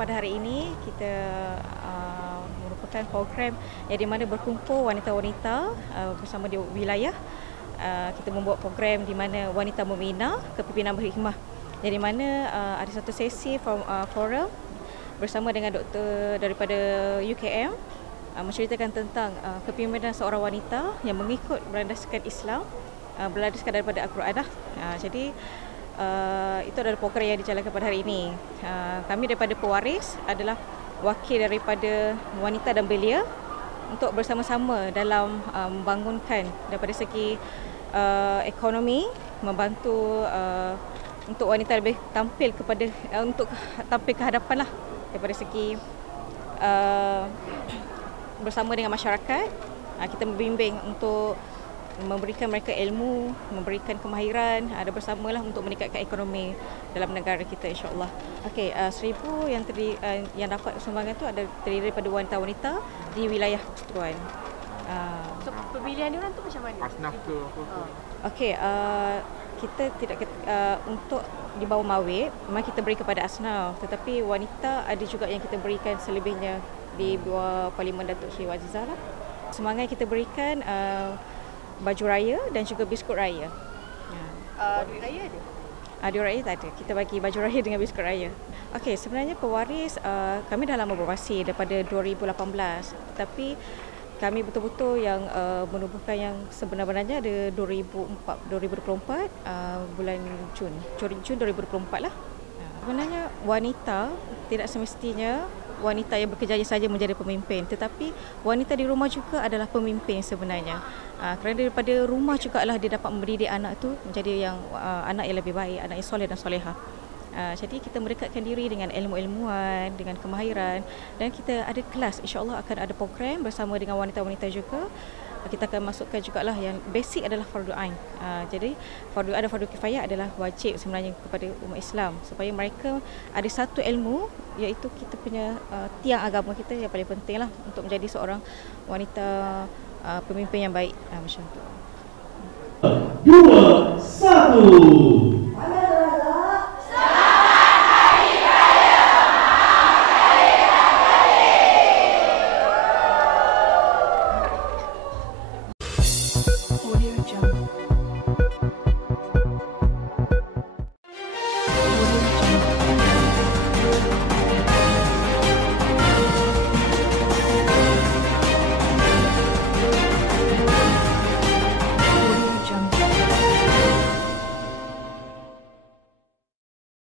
pada hari ini kita merupakan program yang di mana berkumpul wanita-wanita bersama di wilayah. Kita membuat program di mana wanita membina kepimpinan berhikmah. Jadi mana ada satu sesi forum bersama dengan doktor daripada UKM menceritakan tentang kepimpinan seorang wanita yang mengikut berlandaskan Islam, berlandaskan daripada Al-Quran. Jadi itu adalah program yang dijalankan pada hari ini. Kami daripada pewaris adalah wakil daripada wanita dan belia untuk bersama-sama dalam membangunkan daripada segi ekonomi, membantu untuk wanita lebih tampil kepada untuk tampil ke hadapan lah daripada segi bersama dengan masyarakat. Kita membimbing untuk memberikan mereka ilmu, memberikan kemahiran, ada bersamalah untuk meningkatkan ekonomi dalam negara kita, insya-Allah. Okey, 1,000 yang dapat sumbangan tu ada terdiri daripada wanita-wanita di wilayah perseteruan. So, pemilihan diorang tu macam mana? Asnaf ke apa-apa? Okey, kita tidak untuk di bawah mawib memang kita beri kepada asnaf, tetapi wanita ada juga yang kita berikan selebihnya di bawah Parlimen Datuk Seri Wazizah lah. Semangat kita berikan baju raya dan juga biskut raya. Duit raya ada? Duit raya tak ada. Kita bagi baju raya dengan biskut raya. Okey, sebenarnya pewaris kami dah lama beroperasi daripada 2018. Tetapi kami betul-betul yang menubuhkan yang sebenar-benarnya ada 2024 bulan Jun 2024 lah. Sebenarnya wanita tidak semestinya wanita yang bekerja saja menjadi pemimpin, tetapi wanita di rumah juga adalah pemimpin sebenarnya. Kerana daripada rumah juga lah dia dapat mendidik anak tu menjadi anak yang lebih baik, anak yang soleh dan solehah. Jadi kita merekatkan diri dengan ilmu-ilmuan, dengan kemahiran, dan kita ada kelas, insya-Allah akan ada program bersama dengan wanita-wanita juga. Kita akan masukkan jugalah yang basic adalah fardu ain. Jadi fardu kifayah adalah wajib sebenarnya kepada umat Islam supaya mereka ada satu ilmu, iaitu kita punya tiang agama kita yang paling penting lah untuk menjadi seorang wanita pemimpin yang baik. Macam tu. 2, 1